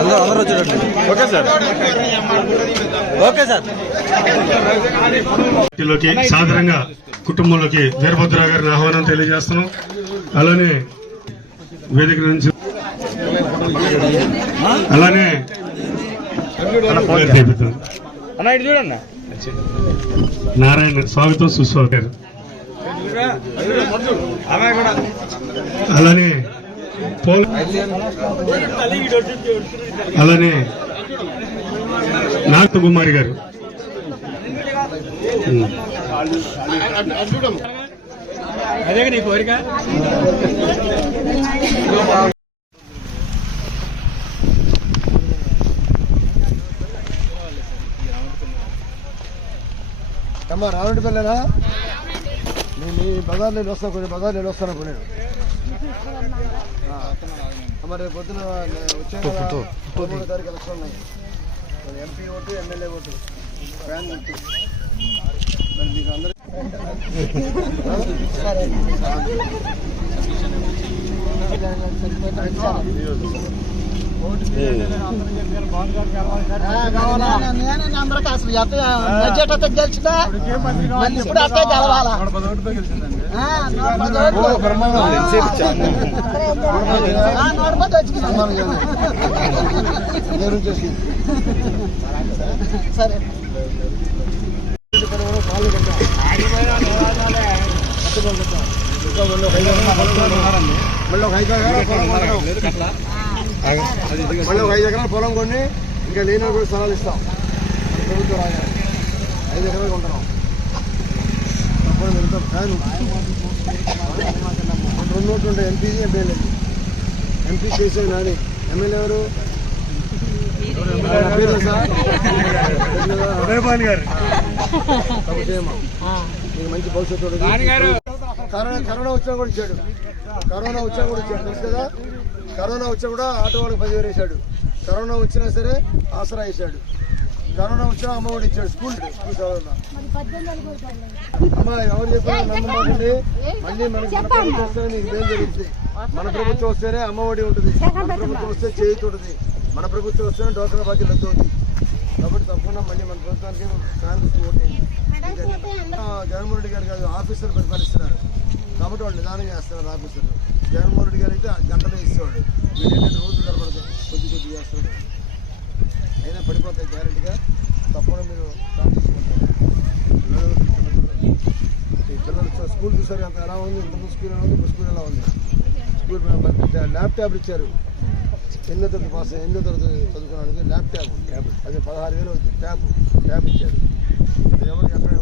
అందరూ వచ్చారండి. Okay sir, okay sir. సాధారణంగా కుటుంబంలోకి వీరభద్ర గారిని ఆహ్వానం తెలియజేస్తున్నాం. అలానే వేదిక నుంచి అలానే నారాయణ స్వాగతం సుస్వాగతం. అలానే అలానే నాగ కుమారి గారు, అదే నీ కోరిక. అమ్మా రావంటి పిల్లరా, నేను ఈ బజార్ నేను వస్తాను, కొన్ని బజార్ నేను వస్తాను నేను. మరి పొద్దున వచ్చే 13వ తారీఖు ఎలక్షన్ ఉన్నాయి. MP vote, MLA vote, fan vote. మరి మీకు అందరూ అందరికి అసలు బడ్జెట్ గెలిచినా మళ్ళీ ఇప్పుడు అట్టే గెలవాలా. సరే మళ్ళీ ఒక 5 ఎకరాల పొలం కొన్ని ఇంకా లేని కూడా స్థలాలు ఇస్తాం. ప్రభుత్వం రాగా 5 ఎకరాలు కొంటున్నాం. తప్పకుండా వెళ్తాం. ఫ్యాన్ 2 నోట్లు ఉంటాయి, ఎంపీ ఎమ్మెల్యే. ఎంపీ చేసే నాని, ఎమ్మెల్యే ఎవరు? మీకు మంచి భవిష్యత్తు. కరోనా వచ్చినా కూడా ఇచ్చాడు, తెలుసు కదా. కరోనా వచ్చినా కూడా ఆటో వాళ్ళకి 10,000 వేసాడు. కరోనా వచ్చినా సరే ఆసరా వేసాడు. కరోనా వచ్చినా అమ్మఒడి ఇచ్చాడు. స్కూల్ అమ్మా ఎవరు చెప్పారు నమ్మకండి. మళ్ళీ మనకి మన ప్రభుత్వం వస్తేనే మీకు ఏం జరుగుతుంది. మన ప్రభుత్వం వస్తేనే అమ్మఒడి ఉంటుంది, మన ప్రభుత్వం వస్తే చేతి ఉంటుంది, మన ప్రభుత్వం వస్తేనే డోక్రా బాకీలు రద్దు అవుతుంది. కాబట్టి తప్పకుండా మళ్ళీ మన ప్రభుత్వానికి జగన్మోహన్ రెడ్డి గారు కాదు, ఆఫీసర్లు పరిపాలిస్తున్నారు కాబట్టి వాళ్ళు నిదానం చేస్తున్నారు. ఆఫీసర్లు జగన్మోహన్ రెడ్డి గారు అయితే గంటలో ఇచ్చేవాడు, వీళ్ళేంటంటే రోజు కనబడదు, కొద్ది చేస్తున్నాడు. అయినా పడిపోతాయి గ్యారెంటీగా. తప్పకుండా మీరు స్టార్ట్ చేసుకుంటారు. పిల్లలు స్కూల్ చూసారు అంత ఎలా ఉంది, ఇంతకుముందు స్కూల్ ఎలా ఉంది, ఇప్పుడు స్కూల్ ఎలా ఉంది. స్కూల్ ల్యాప్టాప్లు ఇచ్చారు. 8వ తరగతి పాస్ 8వ తరగతి చదువుకోవడానికి ల్యాప్టాప్ అది 16,000 అవుతుంది. ట్యాబ్ ఇచ్చారు. అది ఎవరు ఎక్కడ